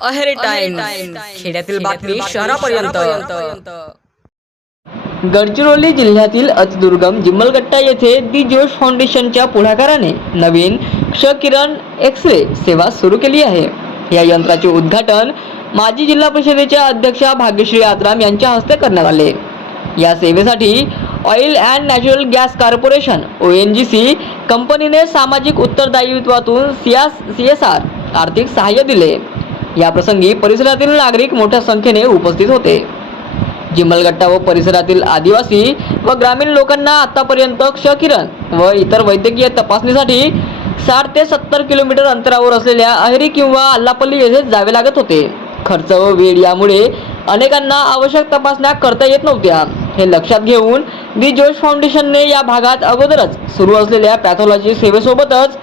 Aheri time खेड्यातील बातमी शहरापर्यंत. गडचिरोली जिल्ह्यातील अतिदुर्गम जिम्मलगट्टा येथे दी जोश फाउंडेशनच्या पुढाकाराने नवीन क्ष किरण एक्स रे सेवा सुरू केली आहे. या यंत्राचे उद्घाटन माजी जिल्हा परिषदेच्या अध्यक्षा भाग्यश्री आत्राम यांच्या हस्ते करण्यात आले. या सेवेसाठी oil and natural gas corporation O N G C कंपनीने सामाजिक उत्तरदायित्वातून सी एस आर आर्थिक सहाय्य दिले. या प्रसंगी परिसरातील नागरिक मोठ्या संख्येने उपस्थित होते. जिमलगट्टा व परिसरातील आदिवासी व ग्रामीण लोकांना आतापर्यंत क्षकिरण व इतर वैद्यकीय तपासणीसाठी साठ ते सत्तर किलोमीटर अंतरावर असलेल्या अहेरी किंवा अल्लापल्ली येथे जावे लागत होते. खर्च व वेळ यामुळे अनेकांना आवश्यक तपासण्या करता येत नव्हत्या. हे लक्षात घेऊन दी जोश फाउंडेशनने या भागात अगोदरच सुरू असलेल्या पॅथॉलॉजी सेवेसोबतच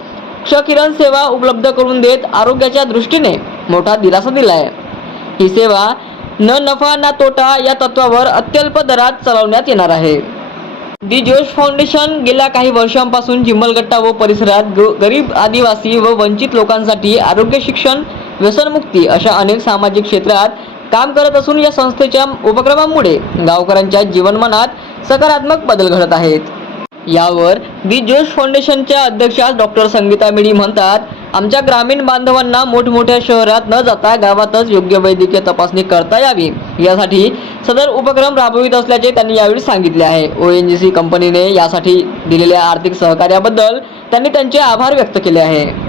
क्षकिरण सेवा उपलब्ध करून देत आरोग्याच्या दृष्टीने मोठा दिलासा दिलाय. ही सेवा न नफा ना तोटा या तत्वावर अत्यल्प दरात चालवण्यात येणार आहे. दी जोश फाउंडेशन गेल्या काही वर्षांपासून जिम्मलगट्टा व परिसरात ग- गरीब आदिवासी व वंचित लोकांसाठी आरोग्य शिक्षण व्यसनमुक्ती अशा अनेक सामाजिक क्षेत्रात काम करत असून या संस्थेच्या उपक्रमांमुळे गावकऱ्यांच्या जीवनमानात सकारात्मक बदल घडत आहेत. यावर दी जोश फाउंडेशनच्या अध्यक्षा डॉक्टर संगीता मिडी म्हणतात आमच्या ग्रामीण बांधवांना मोठमोठ्या शहरात न जाता गावातच योग्य वैद्यकीय तपासणी करता यावी. यासाठी सदर उपक्रम राबवित असल्याचे त्यांनी यावेळी सांगितले आहे. ओ एन जी सी कंपनीने यासाठी दिलेल्या आर्थिक सहकार्याबद्दल त्यांनी त्यांचे आभार व्यक्त केले आहे.